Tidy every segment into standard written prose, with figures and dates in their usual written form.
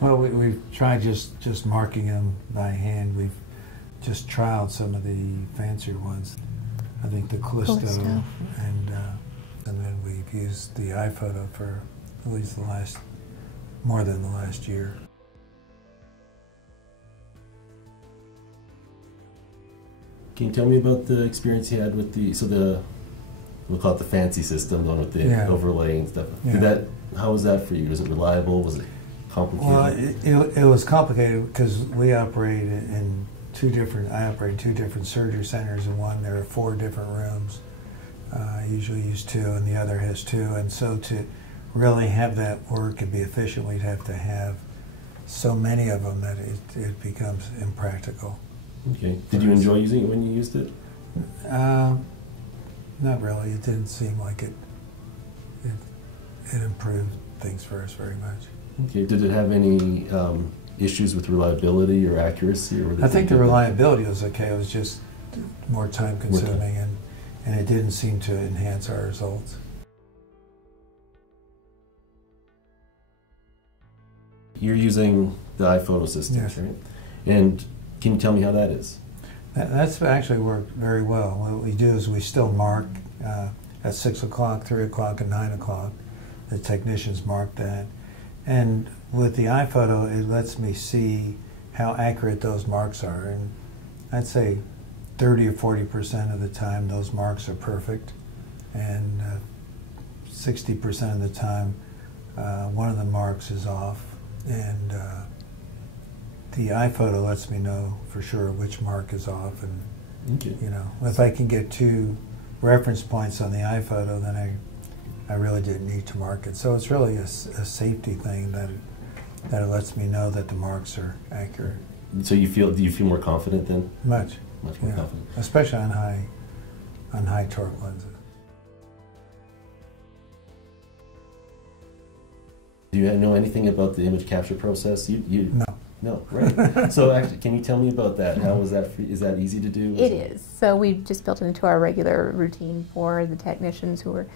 Well, we've tried just marking them by hand. We've just trialed some of the fancier ones. I think the Callisto. And then we've used the iPhoto for at least more than the last year. Can you tell me about the experience you had with we'll call it the fancy system, the one with the overlay and stuff. Yeah. How was that for you? Was it reliable? Was it complicated? Well, it was complicated because we operate in I operate in two different surgery centers. In one, there are 4 different rooms. I usually use 2, and the other has 2. And so to really have that work and be efficient, we'd have to have so many of them that it becomes impractical. Okay. Did you enjoy using it when you used it? Not really. It didn't seem like it improved things for us very much. Okay. Did it have any issues with reliability or accuracy? Or I think the reliability was okay. It was just more time consuming, and it didn't seem to enhance our results. You're using the iPhoto system, yes. Right? And can you tell me how that is? That's actually worked very well. What we do is we still mark at 6 o'clock, 3 o'clock, and 9 o'clock. The technicians mark that. And with the iPhoto, it lets me see how accurate those marks are. And I'd say 30 or 40% of the time those marks are perfect. And 60% of the time one of the marks is off. And the iPhoto lets me know for sure which mark is off, and you know, if I can get 2 reference points on the iPhoto, then I really didn't need to mark it. So it's really a safety thing that it lets me know that the marks are accurate. So do you feel more confident then? Much more confident, especially on high torque lenses. Do you know anything about the image capture process? No. No, right. So actually, can you tell me about that? How was that? Is that easy to do? It is. So we've just built it into our regular routine for the technicians who are,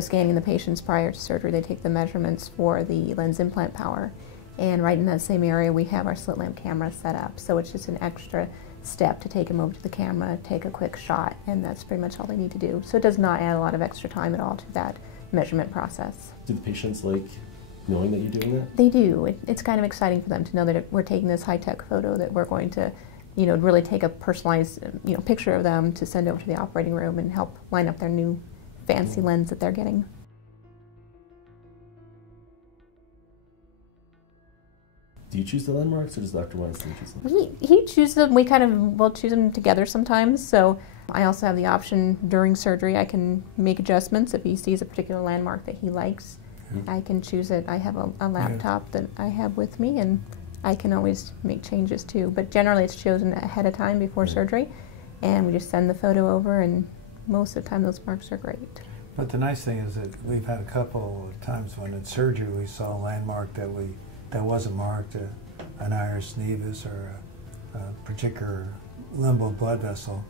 scanning the patients prior to surgery. They take the measurements for the lens implant power, and right in that same area we have our slit lamp camera set up. So it's just an extra step to take them over to the camera, take a quick shot, and that's pretty much all they need to do. So it does not add a lot of extra time at all to that measurement process. Do the patients like knowing that you're doing that? They do. It's kind of exciting for them to know that we're taking this high-tech photo, that we're going to, really take a personalized, picture of them to send over to the operating room and help line up their new fancy lens that they're getting. Do you choose the landmarks, or does Dr. Weinstein choose them? He chooses them. We'll choose them together sometimes. So I also have the option during surgery. I can make adjustments if he sees a particular landmark that he likes. I can choose it. I have a laptop that I have with me, and I can always make changes too. But generally it's chosen ahead of time before surgery, and we just send the photo over, and most of the time those marks are great. But the nice thing is that we've had a couple of times when in surgery we saw a landmark that wasn't marked, an iris nevus or a particular limbal blood vessel,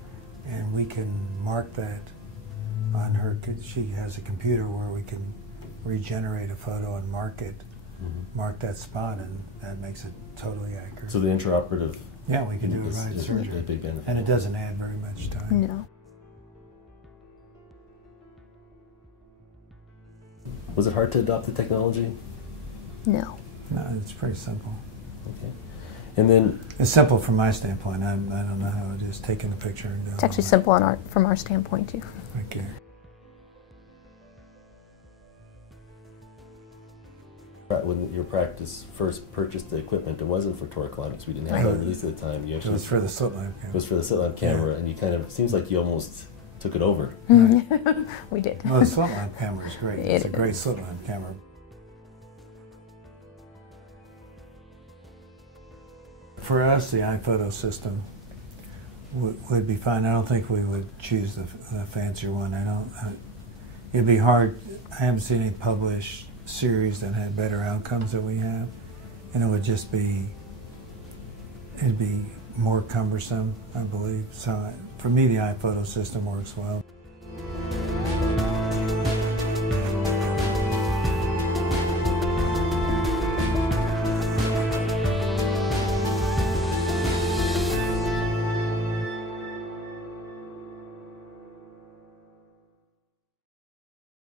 and we can mark that on her. She has a computer where we can regenerate a photo and mark mark that spot, and that makes it totally accurate. So the intraoperative, we can do it right at surgery, a big benefit. And it doesn't add very much time. No. Was it hard to adopt the technology? No. No, it's pretty simple. Okay. And then it's simple from my standpoint. I don't know how it is taking a picture and going. It's actually simple from our standpoint too. Okay. When your practice first purchased the equipment, it wasn't for toric alignment. We didn't have that release at the time. It was for the slit lamp camera. It was for the slit lamp camera, and you kind of, seems like you almost took it over. We did. Well, the slit lamp camera is great. It's a great slit lamp camera. For us, the iPhoto system would be fine. I don't think we would choose the fancier one. It'd be hard. I haven't seen any published series that had better outcomes than we have, and it'd be more cumbersome, I believe. So for me, the iPhoto system works well.